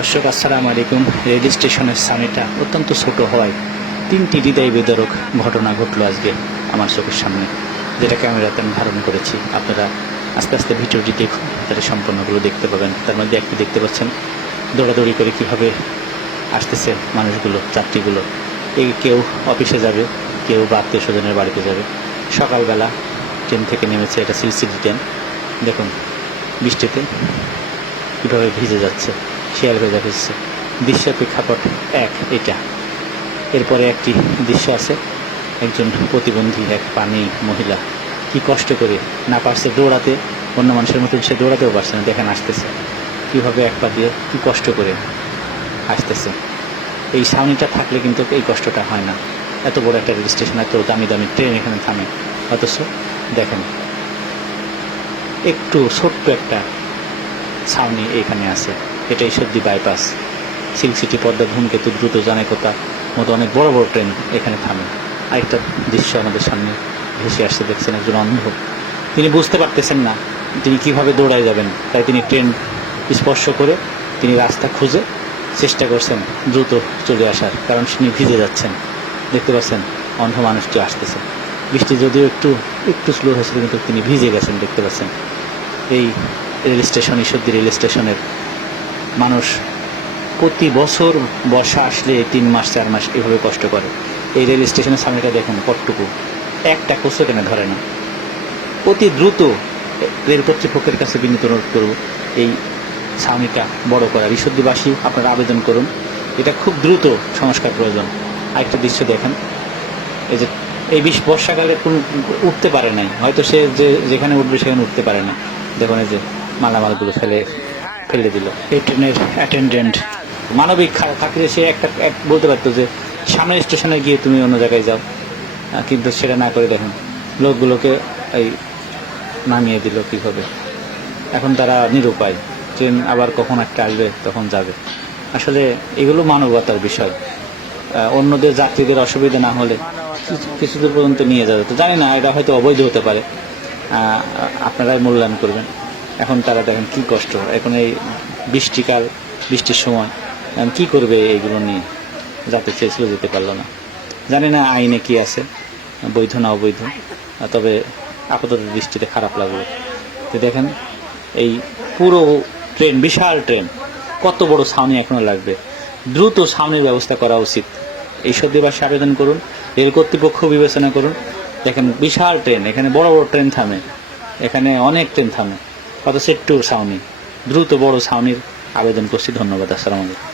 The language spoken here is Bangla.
দর্শক, আসসালামু আলাইকুম। রেল স্টেশনের সামনেটা অত্যন্ত ছোট হওয়ায় তিনটি হৃদয় বিদারক ঘটনা ঘটলো আজকে আমার চোখের সামনে, যেটা ক্যামেরাতে আমি ধারণ করেছি। আপনারা আস্তে আস্তে ভিডিওটি দেখুন, তাহলে সম্পূর্ণগুলো দেখতে পাবেন। তার মধ্যে একটি দেখতে পাচ্ছেন, দৌড়াদৌড়ি করে কীভাবে আসতেছে মানুষগুলো, যাত্রীগুলো। এই কেউ অফিসে যাবে, কেউ বা আত্মীয় স্বজনের বাড়িতে যাবে। সকালবেলা ট্রেন থেকে নেমেছে এটা সিলসিলি ট্রেন। দেখুন, বৃষ্টিতে কীভাবে ভিজে যাচ্ছে। শেয়ার হয়ে যাচ্ছে। দৃশ্য প্রেক্ষাপট এক, এটা। এরপরে একটি দৃশ্য আছে। একজন প্রতিবন্ধী, এক পানি মহিলা। কি কষ্ট করে না পারছে দৌড়াতে। অন্য মানুষের মতন সে দৌড়াতেও পারছে না। দেখেন, আসতেছে। কীভাবে এক পা দিয়ে কী কষ্ট করে আসতেছে। এই ছাউনিটা থাকলে কিন্তু এই কষ্টটা হয় না। এত বড় একটা রেল স্টেশন এত দামি দামি ট্রেন এখানে থামে। অথচ দেখেন, একটু ছোট্ট একটা ছাউনি এখানে আছে। এটাই সর্দি বাইপাস সিল্ক সিটি পদ্মা ধূমকেতু দ্রুত জানাকতা মতো অনেক বড় বড় ট্রেন এখানে থামে। আরেকটা দৃশ্য আমাদের সামনে ভেসে আসছে, দেখছেন একজন অন্ধ। তিনি বুঝতে পারতেছেন না তিনি কীভাবে দৌড়ায় যাবেন। তাই তিনি ট্রেন স্পর্শ করে তিনি রাস্তা খুঁজে চেষ্টা করছেন দ্রুত চলে আসার, কারণ তিনি ভিজে যাচ্ছেন। দেখতে পাচ্ছেন অন্ধ মানুষটি আসতেছে। বৃষ্টি যদিও একটু একটু স্লো হয়েছিল কিন্তু তিনি ভিজে গেছেন, দেখতে পাচ্ছেন। এই রেল স্টেশন ঈশ্বরদী রেল স্টেশনের মানুষ প্রতি বছর বর্ষা আসলে তিন মাস, চার মাস এভাবে কষ্ট করে। এই রেল স্টেশনের সামনেটা দেখুন কটটুকু একটা কোষও কেন ধরে না। অতি দ্রুত রেল কর্তৃপক্ষের কাছে বিনীত অনুরোধ করব, এই ছাউনিটা বড় করার। ঈশ্বরদীবাসী, আপনারা আবেদন করুন। এটা খুব দ্রুত সংস্কার প্রয়োজন। আরেকটা দৃশ্য দেখেন। এই যে, এই বিশ বর্ষাকালে কোন উঠতে পারে নাই। হয়তো সে যে, যেখানে উঠবে সেখানে উঠতে পারে না। দেখুন এই যে, মালামালগুলো ফেলে ফেলে দিল। এই ট্রেনের অ্যাটেন্ডেন্ট মানবিক খাতিরে সে একটা এক বলতে পারতো যে সামনের স্টেশনে গিয়ে তুমি অন্য জায়গায় যাও। কিন্তু সেটা না করে দেখুন। লোকগুলোকে এই নামিয়ে দিল কীভাবে? এখন তারা নিরুপায়। ট্রেন আবার কখন একটা আসবে তখন যাবে। আসলে এগুলো মানবতার বিষয়। অন্যদের যাত্রীদের অসুবিধা না হলে কিছু দূর পর্যন্ত নিয়ে যাবে। তো জানি না এটা হয়তো অবৈধ হতে পারে। আপনারাই মূল্যায়ন করবেন। এখন তারা দেখেন কি কষ্ট। এখন এই বৃষ্টিকাল, বৃষ্টির সময় কি করবে এইগুলো নিয়ে? যাতে চেয়েছিল যেতে পারল না। জানি না আইনে কি আছে, বৈধ না অবৈধ তবে আপাতত দৃষ্টিতে খারাপ লাগল। তো দেখেন, এই পুরো ট্রেন, বিশাল ট্রেন, কত বড় ছাউনি এখনও লাগবে। দ্রুত ছাউনির ব্যবস্থা করা উচিত। এই সদ্যবাসী আবেদন করুন, রেল কর্তৃপক্ষ বিবেচনা করুন। দেখেন, বিশাল ট্রেন, এখানে বড় বড় ট্রেন থামে। এখানে অনেক ট্রেন থামে। অথচ একটু ছাউনি দ্রুত বড় ছাউনির আবেদন করছি ধন্যবাদ আসসালামু আলাইকুম।